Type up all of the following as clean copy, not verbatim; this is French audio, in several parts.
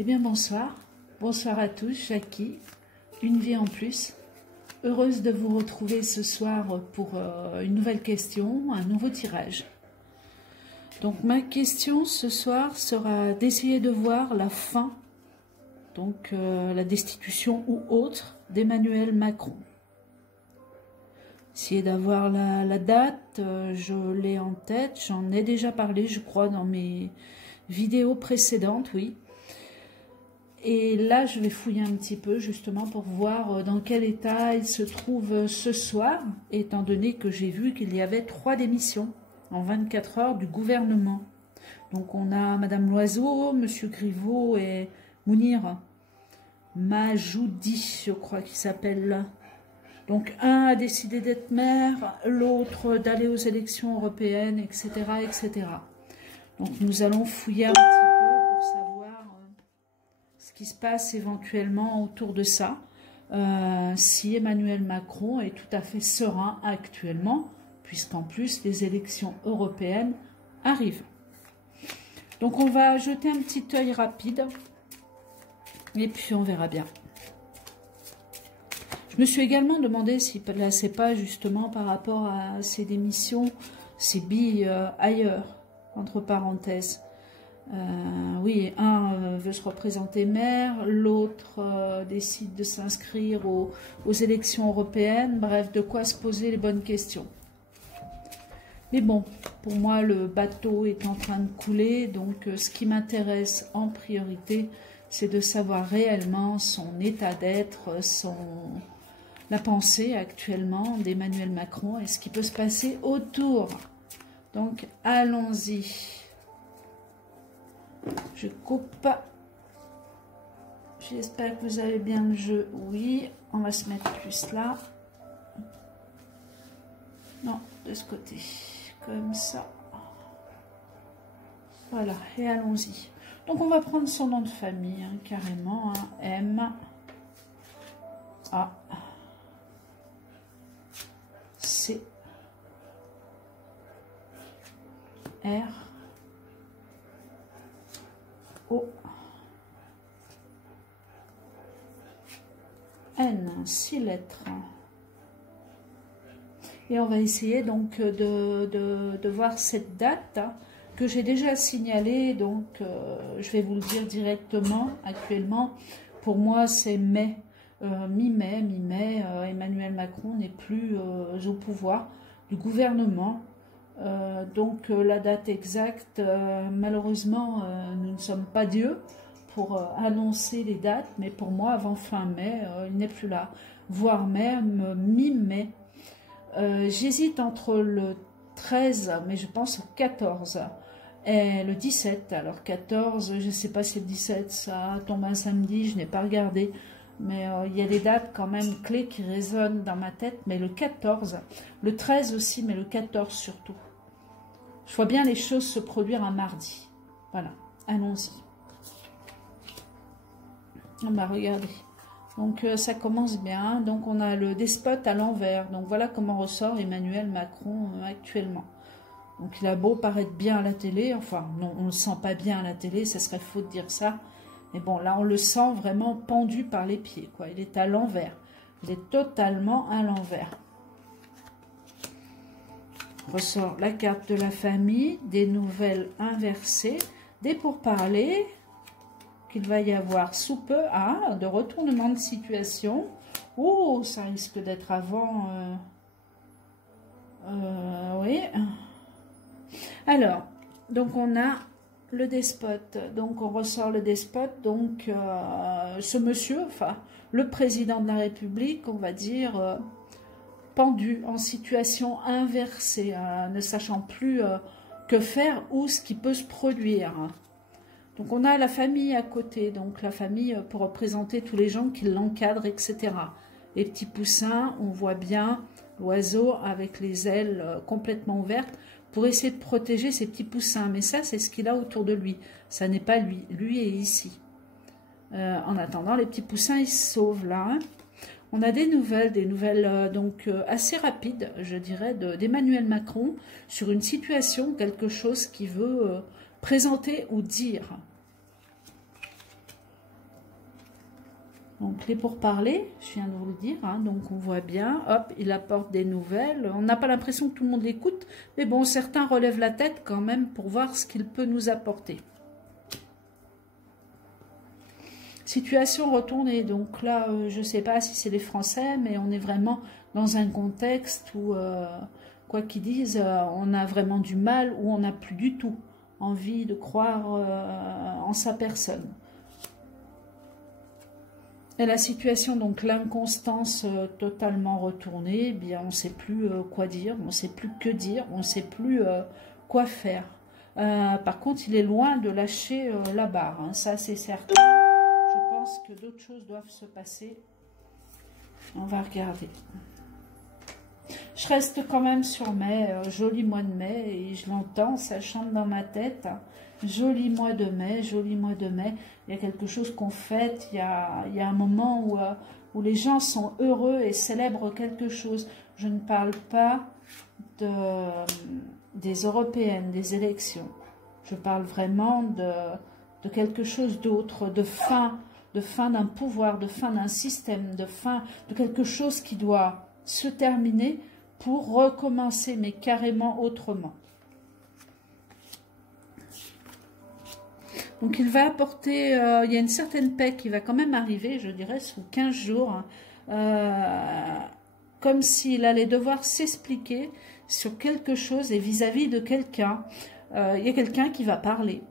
Eh bien bonsoir, bonsoir à tous, Jackie, une vie en plus. Heureuse de vous retrouver ce soir pour une nouvelle question, un nouveau tirage. Donc ma question ce soir sera d'essayer de voir la fin, donc la destitution ou autre d'Emmanuel Macron. Essayer d'avoir la date, je l'ai en tête, j'en ai déjà parlé je crois dans mes vidéos précédentes, oui. Et là, je vais fouiller un petit peu justement pour voir dans quel état il se trouve ce soir, étant donné que j'ai vu qu'il y avait 3 démissions en 24 heures du gouvernement. Donc on a Madame Loiseau, Monsieur Griveaux et Mounir Majoudi, je crois qu'il s'appelle. Donc un a décidé d'être maire, l'autre d'aller aux élections européennes, etc., etc. Donc nous allons fouiller un petit peu pour savoir ce qui se passe éventuellement autour de ça, si Emmanuel Macron est tout à fait serein actuellement, puisqu'en plus les élections européennes arrivent. Donc on va jeter un petit œil rapide, et puis on verra bien. Je me suis également demandé si là c'est pas justement par rapport à ces démissions, ces billes ailleurs, entre parenthèses. Oui, un veut se représenter maire, l'autre décide de s'inscrire aux élections européennes. Bref, de quoi se poser les bonnes questions. Mais bon, pour moi, le bateau est en train de couler. Donc, ce qui m'intéresse en priorité, c'est de savoir réellement son état d'être, la pensée actuellement d'Emmanuel Macron et ce qui peut se passer autour. Donc, allons-y. Je coupe. J'espère que vous avez bien le jeu. Oui, on va se mettre plus là. Non, de ce côté. Comme ça. Voilà, et allons-y. Donc, on va prendre son nom de famille, hein, carrément. Hein, M. A. C. R. O. N, 6 lettres. Et on va essayer donc de voir cette date que j'ai déjà signalée. Donc je vais vous le dire directement. Actuellement, pour moi, c'est mai, mi-mai. Emmanuel Macron n'est plus au pouvoir du gouvernement. Donc la date exacte, malheureusement, nous ne sommes pas Dieu pour annoncer les dates, mais pour moi, avant fin mai, il n'est plus là, voire même mi-mai. J'hésite entre le 13, mais je pense au 14, et le 17. Alors 14, je ne sais pas si le 17, ça tombe un samedi, je n'ai pas regardé, mais il y a des dates quand même clés qui résonnent dans ma tête, mais le 14, le 13 aussi, mais le 14 surtout. Je vois bien les choses se produire un mardi. Voilà, allons-y. On va regarder. Donc ça commence bien. Donc on a le despote à l'envers. Donc voilà comment ressort Emmanuel Macron actuellement. Donc il a beau paraître bien à la télé. Enfin, non, on ne le sent pas bien à la télé. Ça serait faux de dire ça. Mais bon, là on le sent vraiment pendu par les pieds, quoi. Il est à l'envers. Il est totalement à l'envers. Ressort la carte de la famille, des nouvelles inversées, des pourparlers qu'il va y avoir sous peu, de retournement de situation. Oh, ça risque d'être avant. Oui. Alors, donc on a le despote. Donc on ressort le despote. Donc ce monsieur, enfin le président de la République, on va dire. Pendu, en situation inversée, ne sachant plus que faire ou ce qui peut se produire. Donc on a la famille à côté, donc la famille pour représenter tous les gens qui l'encadrent, etc. Les petits poussins, on voit bien l'oiseau avec les ailes complètement ouvertes pour essayer de protéger ces petits poussins. Mais ça, c'est ce qu'il a autour de lui. Ça n'est pas lui. Lui est ici. En attendant, les petits poussins, ils se sauvent là, hein. On a des nouvelles donc assez rapides, je dirais, d'Emmanuel Macron sur une situation, quelque chose qu'il veut présenter ou dire. Donc les pourparlers, je viens de vous le dire, hein, donc on voit bien, hop, il apporte des nouvelles. On n'a pas l'impression que tout le monde l'écoute, mais bon, certains relèvent la tête quand même pour voir ce qu'il peut nous apporter. Situation retournée, donc là, je ne sais pas si c'est les Français, mais on est vraiment dans un contexte où, quoi qu'ils disent, on a vraiment du mal, ou on n'a plus du tout envie de croire en sa personne. Et la situation, donc l'inconstance totalement retournée, eh bien on ne sait plus quoi dire, on ne sait plus que dire, on ne sait plus quoi faire. Par contre, il est loin de lâcher la barre, hein, ça c'est certain. Je pense que d'autres choses doivent se passer. On va regarder. Je reste quand même sur mai, joli mois de mai, et je l'entends, ça chante dans ma tête. Joli mois de mai, joli mois de mai. Il y a quelque chose qu'on fête, il y a un moment où les gens sont heureux et célèbrent quelque chose. Je ne parle pas des européennes, des élections. Je parle vraiment de quelque chose d'autre, de fin d'un pouvoir, de fin d'un système, de fin de quelque chose qui doit se terminer pour recommencer, mais carrément autrement. Donc il va apporter, il y a une certaine paix qui va quand même arriver, je dirais, sous 15 jours, comme s'il allait devoir s'expliquer sur quelque chose et vis-à-vis de quelqu'un. Il y a quelqu'un qui va parler.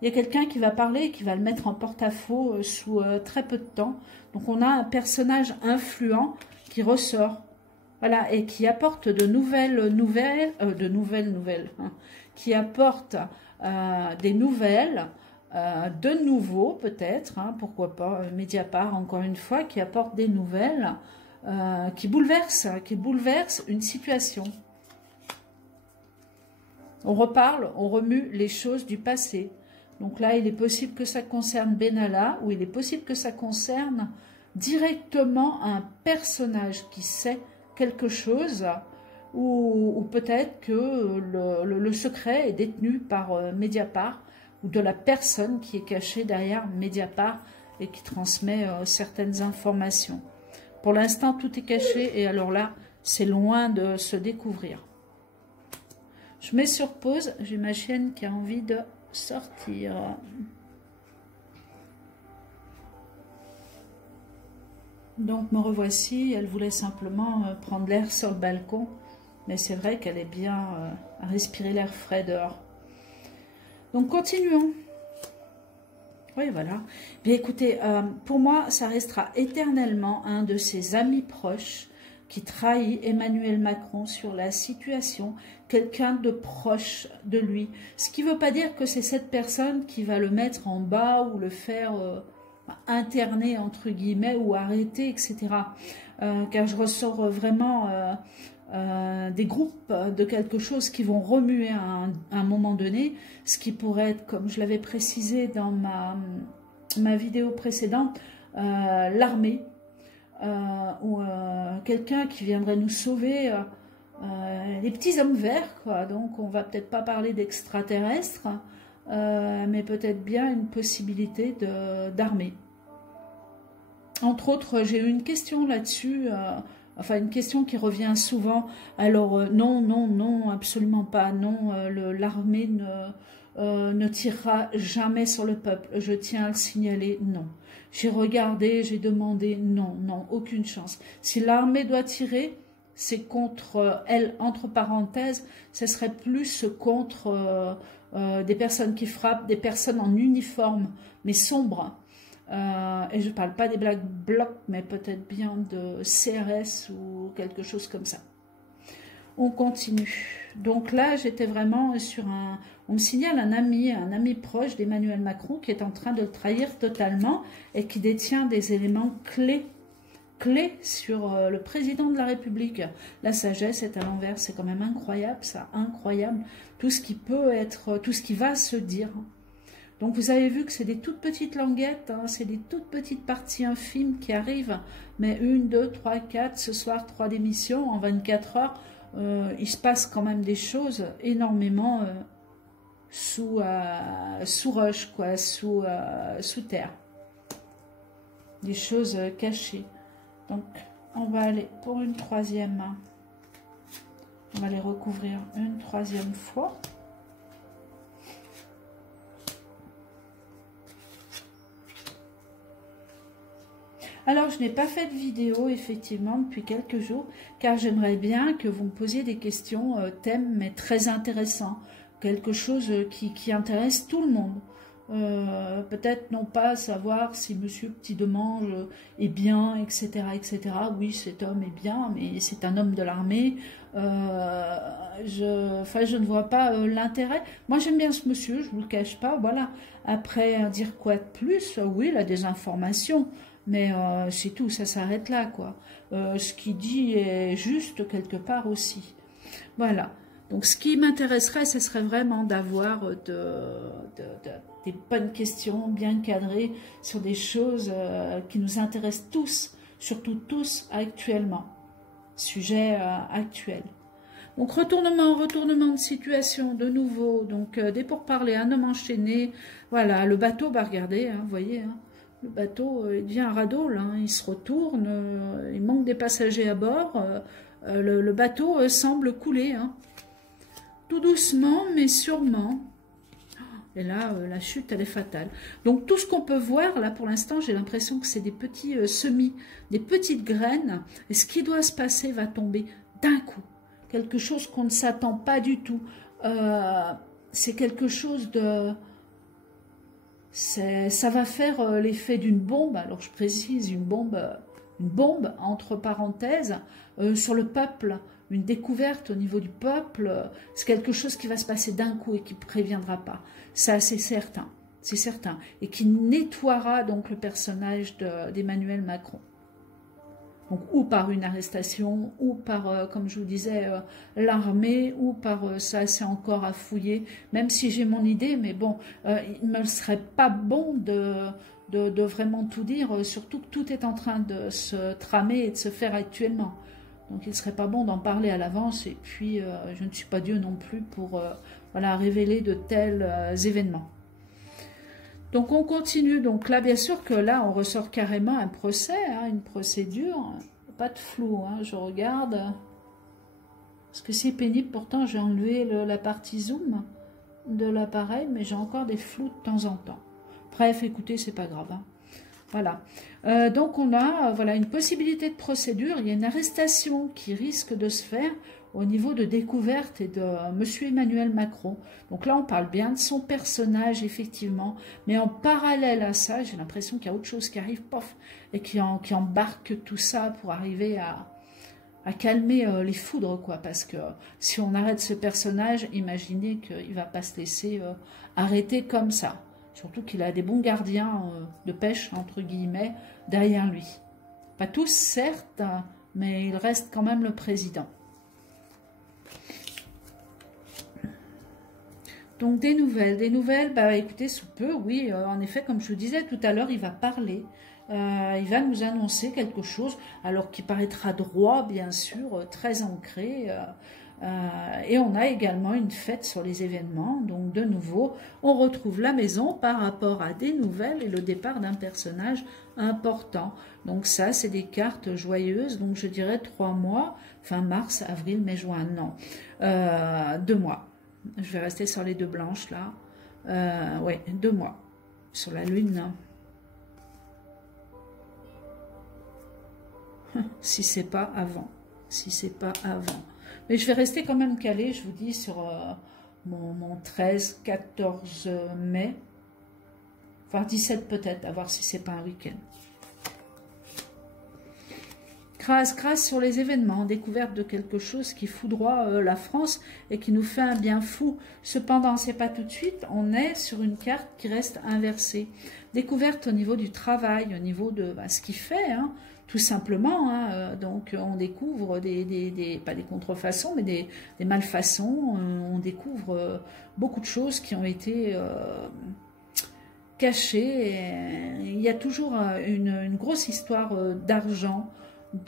Il y a quelqu'un qui va parler et qui va le mettre en porte-à-faux sous très peu de temps. Donc on a un personnage influent qui ressort. Voilà, et qui apporte de nouvelles nouvelles, hein, qui apporte des nouvelles, de nouveau peut-être, hein, pourquoi pas, Mediapart encore une fois, qui apporte des nouvelles, qui bouleversent une situation. On reparle, on remue les choses du passé. Donc là, il est possible que ça concerne Benalla, ou il est possible que ça concerne directement un personnage qui sait quelque chose, ou peut-être que le secret est détenu par Mediapart, ou de la personne qui est cachée derrière Mediapart et qui transmet certaines informations. Pour l'instant, tout est caché, et alors là, c'est loin de se découvrir. Je mets sur pause, j'ai ma chienne qui a envie de sortir. Donc me revoici, elle voulait simplement prendre l'air sur le balcon, mais c'est vrai qu'elle est bien à respirer l'air frais dehors. Donc continuons. Oui, voilà. Bien écoutez, pour moi, ça restera éternellement un de ses amis proches qui trahit Emmanuel Macron sur la situation, quelqu'un de proche de lui. Ce qui ne veut pas dire que c'est cette personne qui va le mettre en bas ou le faire interner, entre guillemets, ou arrêter, etc. Car je ressors vraiment des groupes de quelque chose qui vont remuer à un moment donné, ce qui pourrait être, comme je l'avais précisé dans ma vidéo précédente, l'armée, ou quelqu'un qui viendrait nous sauver, les petits hommes verts, quoi. Donc on va peut-être pas parler d'extraterrestres, mais peut-être bien une possibilité d'armée. Entre autres, j'ai eu une question là-dessus, enfin une question qui revient souvent. Alors non, non, non, absolument pas, non, l'armée ne tirera jamais sur le peuple, je tiens à le signaler, non. J'ai regardé, j'ai demandé, non, non, aucune chance. Si l'armée doit tirer, c'est contre elle, entre parenthèses, ce serait plus contre des personnes qui frappent, des personnes en uniforme, mais sombres. Et je ne parle pas des Black Blocs, mais peut-être bien de CRS ou quelque chose comme ça. On continue. Donc là, j'étais vraiment sur un... On me signale un ami proche d'Emmanuel Macron qui est en train de le trahir totalement et qui détient des éléments clés sur le président de la République. La sagesse est à l'envers, c'est quand même incroyable ça, incroyable. Tout ce qui peut être, tout ce qui va se dire. Donc vous avez vu que c'est des toutes petites languettes, hein, c'est des toutes petites parties infimes qui arrivent, mais 1, 2, 3, 4, ce soir 3 démissions en 24 heures, il se passe quand même des choses énormément sous rush, quoi, sous terre. des choses cachées. Donc, on va aller pour une troisième main. On va les recouvrir une troisième fois. Alors, je n'ai pas fait de vidéo, effectivement, depuis quelques jours, car j'aimerais bien que vous me posiez des questions, thèmes, mais très intéressants. Quelque chose qui intéresse tout le monde. Peut-être non pas savoir si Monsieur Petit-Demange est bien, etc., etc. Oui, cet homme est bien, mais c'est un homme de l'armée. Je ne vois pas l'intérêt. Moi, j'aime bien ce monsieur, je ne vous le cache pas. Voilà. Après, dire quoi de plus? Oui, il a des informations. Mais c'est tout, ça s'arrête là, quoi. Ce qu'il dit est juste quelque part aussi. Voilà. Donc, ce qui m'intéresserait, ce serait vraiment d'avoir des bonnes questions bien cadrées sur des choses qui nous intéressent tous, surtout tous actuellement. Sujet actuel. Donc, retournement de situation, de nouveau. Donc, des pourparlers, un homme enchaîné. Voilà, le bateau, bah regardez, hein, vous voyez, hein. Le bateau, il devient un radeau, là, hein, il se retourne, il manque des passagers à bord, le bateau semble couler, hein. Tout doucement, mais sûrement. Et là, la chute, elle est fatale. Donc, tout ce qu'on peut voir, là, pour l'instant, j'ai l'impression que c'est des petits semis, des petites graines, et ce qui doit se passer va tomber d'un coup. Quelque chose qu'on ne s'attend pas du tout. C'est quelque chose de... Ça va faire l'effet d'une bombe, alors je précise une bombe entre parenthèses, sur le peuple, une découverte au niveau du peuple, c'est quelque chose qui va se passer d'un coup et qui ne préviendra pas. Ça, c'est certain, et qui nettoiera donc le personnage d'Emmanuel Macron. Donc, ou par une arrestation, ou par, comme je vous disais, l'armée, ou par ça, c'est encore à fouiller, même si j'ai mon idée, mais bon, il ne me serait pas bon de vraiment tout dire, surtout que tout est en train de se tramer et de se faire actuellement. Donc, il ne serait pas bon d'en parler à l'avance, et puis, je ne suis pas Dieu non plus pour voilà, révéler de tels événements. Donc, on continue. Donc là, bien sûr que là, on ressort carrément un procès, hein, une procédure. Pas de flou, hein, je regarde. Parce que c'est pénible. Pourtant, j'ai enlevé la partie zoom de l'appareil, mais j'ai encore des flous de temps en temps. Bref, écoutez, c'est pas grave. Hein. Voilà. Donc, on a voilà, une possibilité de procédure. Il y a une arrestation qui risque de se faire au niveau de découverte et de Monsieur Emmanuel Macron. Donc là, on parle bien de son personnage, effectivement, mais en parallèle à ça, j'ai l'impression qu'il y a autre chose qui arrive, pof, et qui embarque tout ça pour arriver à calmer les foudres, quoi, parce que si on arrête ce personnage, imaginez qu'il ne va pas se laisser arrêter comme ça. Surtout qu'il a des bons gardiens de pêche, entre guillemets, derrière lui. Pas tous, certes, mais il reste quand même le président. Donc, des nouvelles, bah écoutez, sous peu, oui, en effet, comme je vous disais tout à l'heure, il va parler, il va nous annoncer quelque chose, alors qui paraîtra droit, bien sûr, très ancré, et on a également une fête sur les événements, donc de nouveau, on retrouve la maison par rapport à des nouvelles et le départ d'un personnage important. Donc ça, c'est des cartes joyeuses, donc je dirais 3 mois, fin mars, avril, mai, juin, non, 2 mois. Je vais rester sur les 2 blanches là. Ouais, 2 mois. Sur la lune. Si c'est pas avant. Si c'est pas avant. Mais je vais rester quand même calée, je vous dis, sur mon 13, 14 mai. Voire 17 peut-être, à voir si c'est pas un week-end. Grâce sur les événements, découverte de quelque chose qui foudroie la France et qui nous fait un bien fou. Cependant, c'est pas tout de suite, on est sur une carte qui reste inversée. Découverte au niveau du travail, au niveau de ce qu'il fait, hein, tout simplement. Hein, donc, on découvre pas des contrefaçons, mais des malfaçons. On découvre beaucoup de choses qui ont été cachées. Et il y a toujours une grosse histoire d'argent.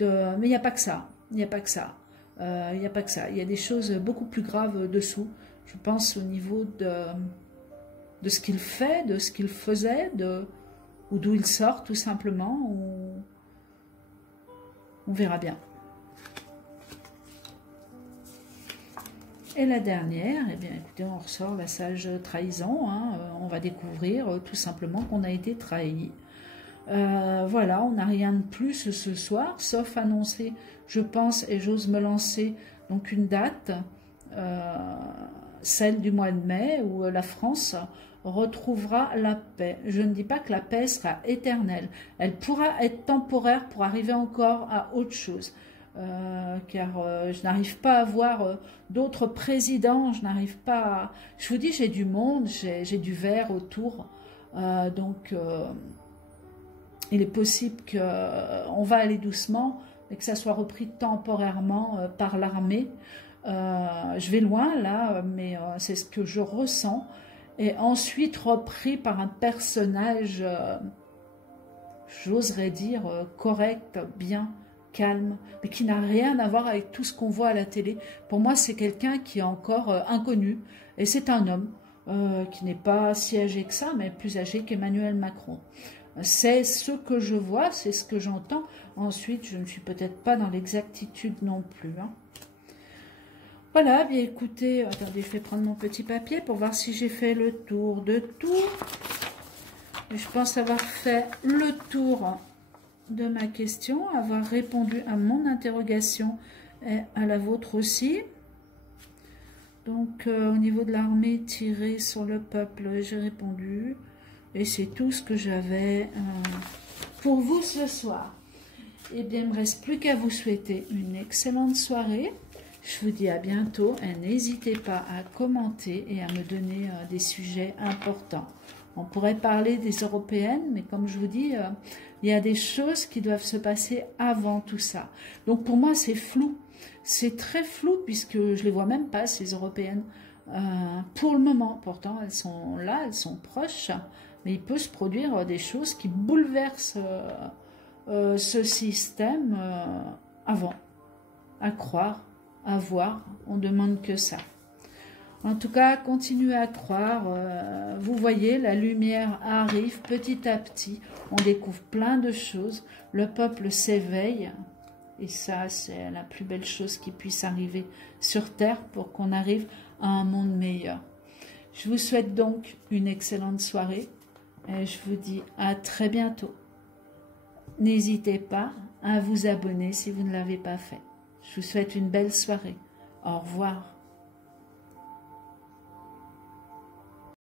Mais il n'y a pas que ça, il n'y a pas que ça, il n'y a pas que ça, il y a des choses beaucoup plus graves dessous, je pense au niveau de ce qu'il fait, de ce qu'il faisait, ou d'où il sort tout simplement, ou on verra bien. Et la dernière, eh bien écoutez, on ressort la sage trahison, hein, on va découvrir tout simplement qu'on a été trahi. Voilà, on n'a rien de plus ce soir, sauf annoncer, je pense, et j'ose me lancer, donc une date, celle du mois de mai, où la France retrouvera la paix. Je ne dis pas que la paix sera éternelle, elle pourra être temporaire pour arriver encore à autre chose. Car je n'arrive pas à voir d'autres présidents, je n'arrive pas à... Je vous dis, j'ai du monde, j'ai du vert autour, donc il est possible qu'on va aller doucement et que ça soit repris temporairement par l'armée. Je vais loin là, mais c'est ce que je ressens. Et ensuite repris par un personnage, j'oserais dire, correct, bien, calme, mais qui n'a rien à voir avec tout ce qu'on voit à la télé. Pour moi, c'est quelqu'un qui est encore inconnu, et c'est un homme qui n'est pas si âgé que ça, mais plus âgé qu'Emmanuel Macron. C'est ce que je vois, c'est ce que j'entends. Ensuite, je ne suis peut-être pas dans l'exactitude non plus. Hein. Voilà, bien écoutez, attendez, je vais prendre mon petit papier pour voir si j'ai fait le tour de tout. Et je pense avoir fait le tour de ma question, avoir répondu à mon interrogation et à la vôtre aussi. Donc, au niveau de l'armée, tirer sur le peuple, j'ai répondu. Et c'est tout ce que j'avais pour vous ce soir. Eh bien, il ne me reste plus qu'à vous souhaiter une excellente soirée. Je vous dis à bientôt et n'hésitez pas à commenter et à me donner des sujets importants. On pourrait parler des européennes, mais comme je vous dis, il y a des choses qui doivent se passer avant tout ça. Donc pour moi, c'est flou. C'est très flou puisque je ne les vois même pas, ces européennes. Pour le moment, pourtant, elles sont là, elles sont proches. Mais il peut se produire des choses qui bouleversent ce système avant. À croire, à voir, on ne demande que ça. En tout cas, continuez à croire. Vous voyez, la lumière arrive petit à petit. On découvre plein de choses. Le peuple s'éveille. Et ça, c'est la plus belle chose qui puisse arriver sur Terre pour qu'on arrive à un monde meilleur. Je vous souhaite donc une excellente soirée. Et je vous dis à très bientôt. N'hésitez pas à vous abonner si vous ne l'avez pas fait. Je vous souhaite une belle soirée. Au revoir.